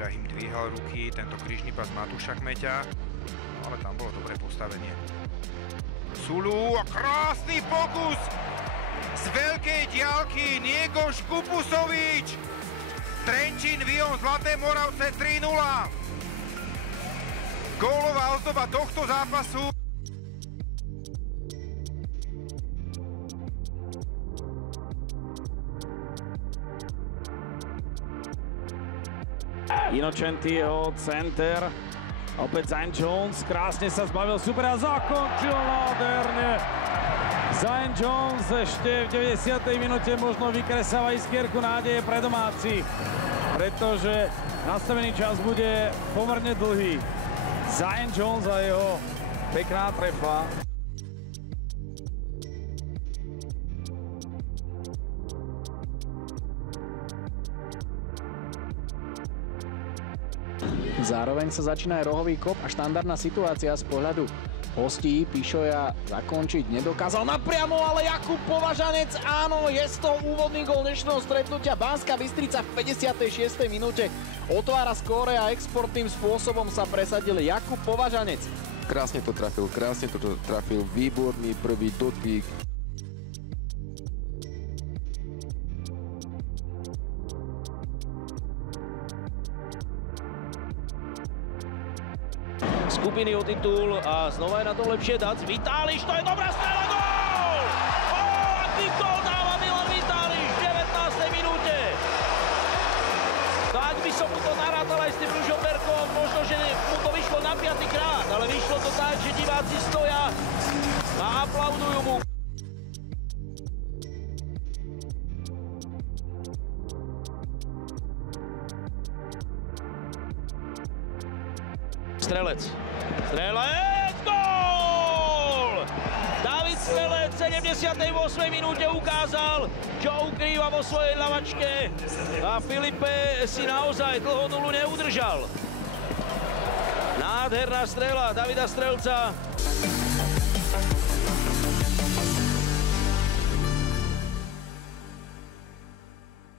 Džahim dvíhal ruky, tento krížny pas Matúša Kmeťa, ale tam bolo dobré postavenie. Sulu a krásny pokus z veľkej diaľky Niegoš Kupusovič. Trenčín Vion Zlaté Moravce 3-0. Gólová ozdoba tohto zápasu. Innocentiho center. Opäť Zion Jones, krásne sa zbavil super a zakončil nádherne. Zion Jones ešte v 90. minúte možno vykresáva iskierku nádeje pre domáci, pretože nastavený čas bude pomerne dlhý. Zion Jones a jeho pekná trefa. Zároveň sa začína aj rohový kop a štandardná situácia z pohľadu hostí. Pišoja zakončiť nedokázal napriamo, ale Jakub Považanec, áno, je to úvodný gól dnešného stretnutia. Banská Bystrica v 56. minúte otvára skóre a exportným spôsobom sa presadil Jakub Považanec. Krásne to trafil, výborný prvý dotyk. Skupiny o titul a znova je na tom lepšie Dac. Vitáliš, to je dobrá strela, gól! Aký gól dáva Milan Vitáliš v 19. minúte. Tak by som mu to narátal aj s tým Ružomberkom, možno, že mu to vyšlo na 5. krát, ale vyšlo to tak, že diváci stoja a aplaudujú mu. Strelec, gól! David Strelec v 78. minúte ukázal, čo ukrýva vo svojej ľavačke a Filipe si naozaj dlho nulu neudržal. Nádherná strela Davida Strelca.